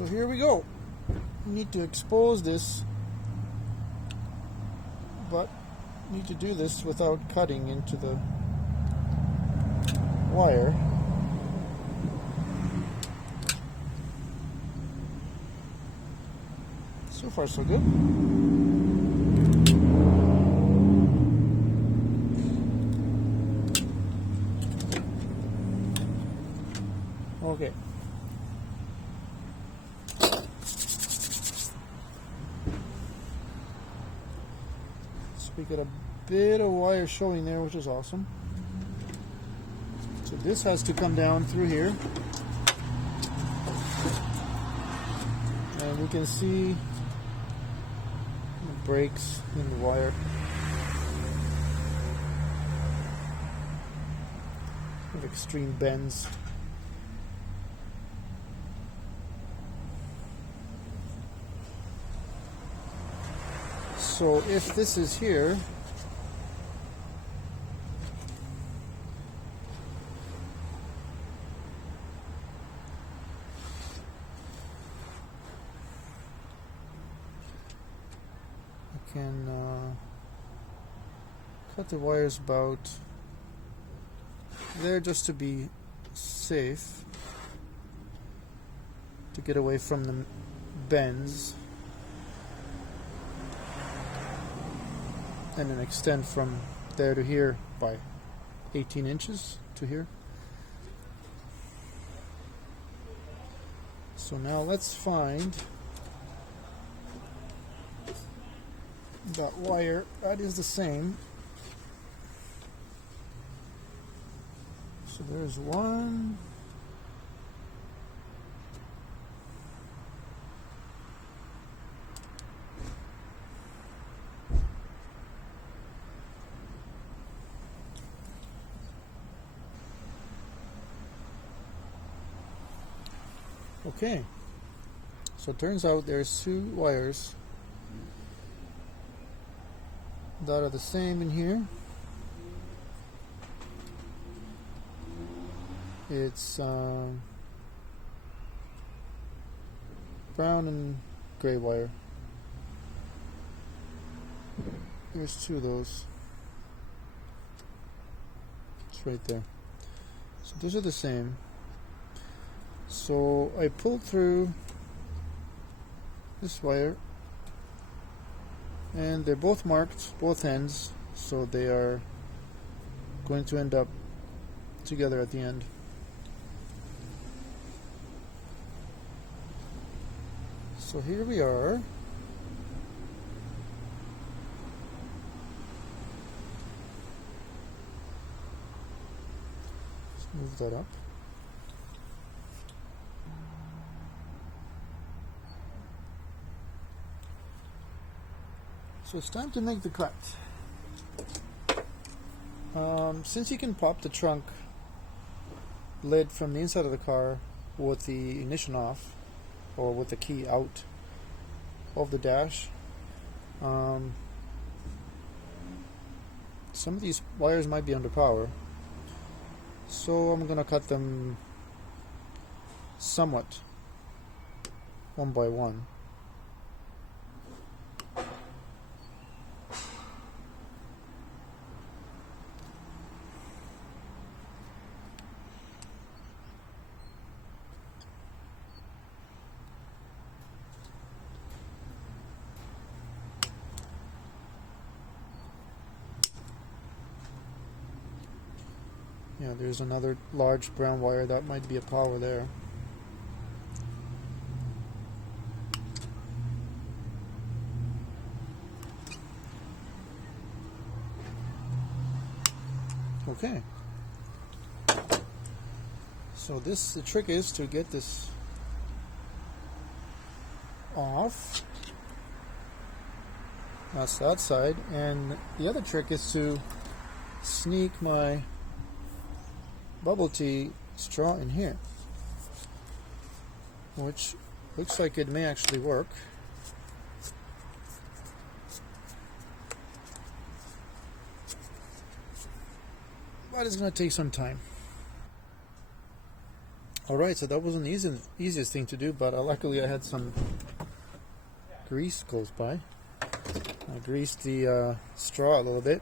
So here we go. We need to expose this, but need to do this without cutting into the wire. So far so good. Okay. So we got a bit of wire showing there, which is awesome. So this has to come down through here. And we can see the breaks in the wire. With extreme bends. So if this is here, I can cut the wires about there just to be safe, to get away from the bends. And then extend from there to here by 18 inches to here. So now let's find that wire that is the same. So there's one. Okay, so it turns out there's two wires that are the same in here. It's brown and gray wire. There's two of those. It's right there. So those are the same. So I pulled through this wire, and they're both marked, both ends, so they are going to end up together at the end. So here we are. Let's move that up. So it's time to make the cut. Since you can pop the trunk lid from the inside of the car with the ignition off, or with the key out of the dash, some of these wires might be under power, so I'm going to cut them somewhat one by one. Yeah, there's another large brown wire that might be a power there. Okay. So the trick is to get this off. That's that side, and the other trick is to sneak my bubble tea straw in here, which looks like it may actually work. But it's going to take some time. Alright, so that wasn't the easiest thing to do, but luckily I had some grease close by. I greased the straw a little bit,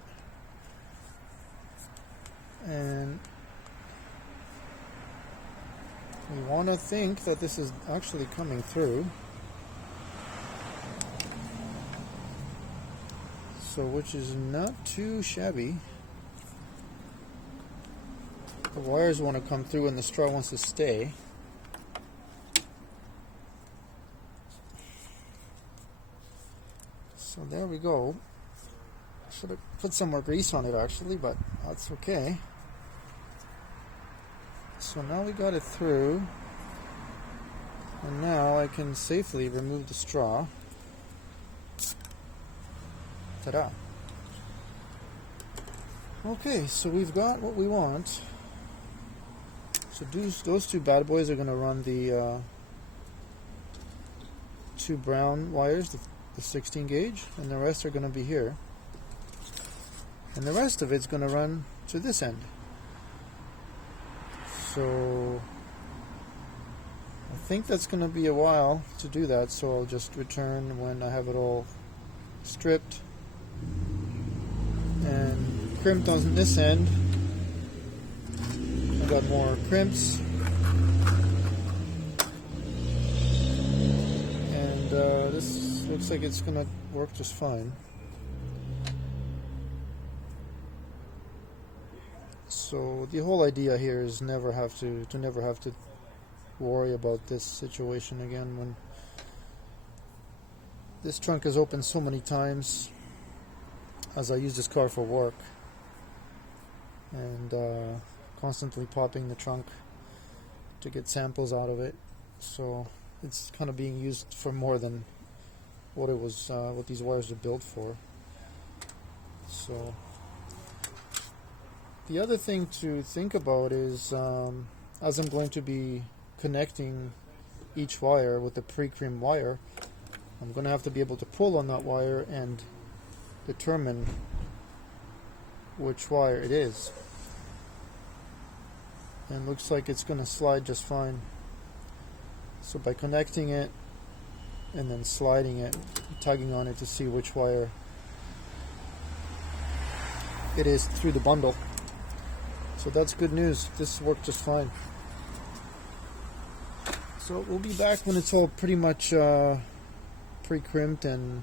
and we want to think that this is actually coming through. So, which is not too shabby. The wires want to come through and the straw wants to stay. So there we go. Should have put some more grease on it actually, but that's okay. So now we got it through, and now I can safely remove the straw. Ta-da! Okay, so we've got what we want. So those two bad boys are going to run the two brown wires, the 16 gauge, and the rest are going to be here. And the rest of it's going to run to this end. So I think that's going to be a while to do that, so I'll just return when I have it all stripped and crimped on this end. I've got more crimps, and this looks like it's going to work just fine. So the whole idea here is never have to worry about this situation again. When this trunk is opened so many times, as I use this car for work, and constantly popping the trunk to get samples out of it, so it's kind of being used for more than what it was, what these wires are built for. So the other thing to think about is, as I'm going to be connecting each wire with the pre-cream wire, I'm going to have to be able to pull on that wire and determine which wire it is. And it looks like it's going to slide just fine. So by connecting it and then sliding it, tugging on it to see which wire it is through the bundle. So that's good news. This worked just fine. So we'll be back when it's all pretty much pre-crimped and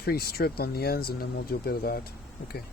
pre-stripped on the ends, and then we'll do a bit of that. Okay.